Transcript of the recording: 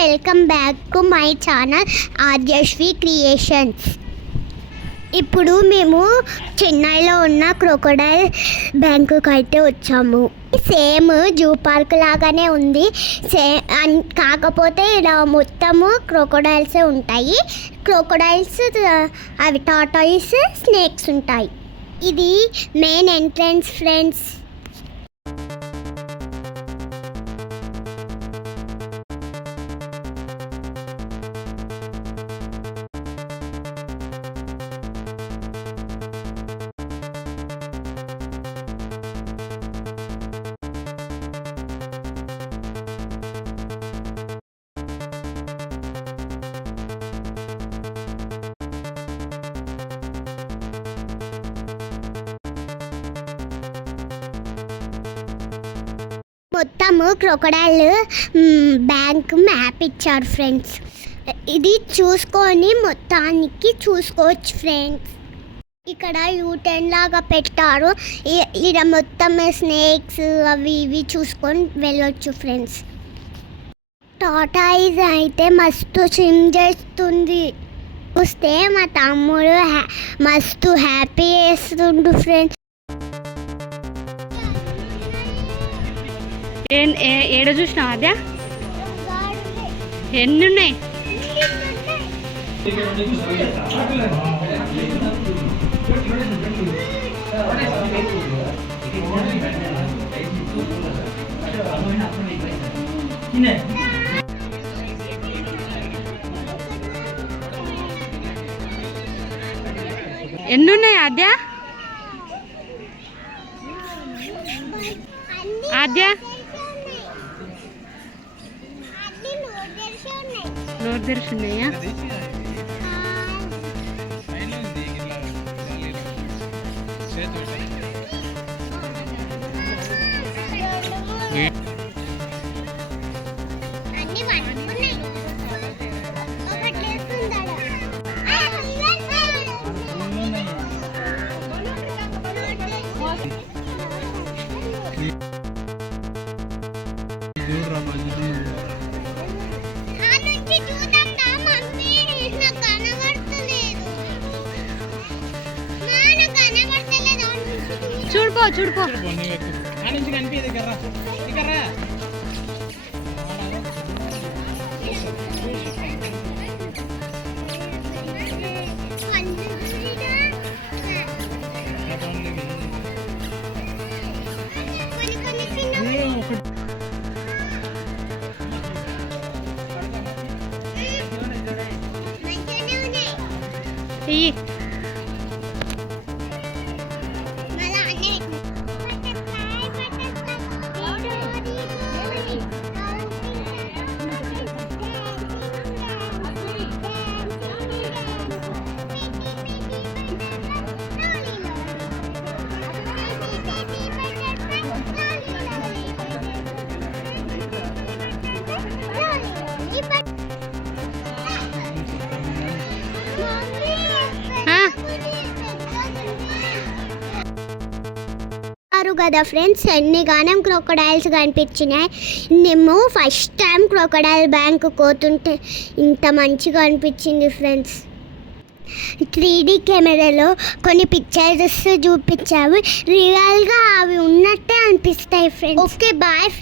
Welcome back to my channel Adyasri creations. ఇప్పుడు మేము చెన్నైలో ఉన్న క్రొకోడైల్ బ్యాంకుకి అయితే వచ్చాము. సేమ్ జూ పార్క్ లాగానే ఉంది, కాకపోతే ఇలా మొత్తము క్రొకోడైల్సే ఉంటాయి. క్రొకోడైల్స్ అవి టార్టాయిస్, స్నేక్స్ ఉంటాయి. ఇది మెయిన్ ఎంట్రన్స్ ఫ్రెండ్స్. మొత్తము క్రొకోడైల్ బ్యాంక్ మ్యాప్ ఇచ్చారు ఫ్రెండ్స్. ఇది చూసుకొని మొత్తానికి చూసుకోవచ్చు ఫ్రెండ్స్. ఇక్కడ యూటర్న్ లాగా పెట్టారు. ఇక్కడ మొత్తం స్నేక్స్ అవి ఇవి చూసుకొని వెళ్ళొచ్చు ఫ్రెండ్స్. టాటాయిస్ అయితే మస్తు స్విమ్ చేస్తుంది. చూస్తే మా తమ్ముడు మస్తు హ్యాపీ చేస్తుండు ఫ్రెండ్స్. ఏడ చూసినా అదే ఎన్ని ఉన్నాయి? ఎన్ని ఉన్నాయి ఆద్య? ఆద్య నోట్ తెరుచున్నాయా? చూడుకో చూడుకో కదా ఫ్రెండ్స్. ఎన్నిగానం క్రొకోడైల్స్ కనిపించినాయి. మేము ఫస్ట్ టైం క్రొకోడైల్ బ్యాంక్ పోతుంటే ఇంత మంచిగా అనిపించింది ఫ్రెండ్స్. 3D కెమెరాలో కొన్ని పిక్చర్స్ చూపించాము, రియల్గా అవి ఉన్నట్టే అనిపిస్తాయి ఫ్రెండ్స్. Okay bye friends.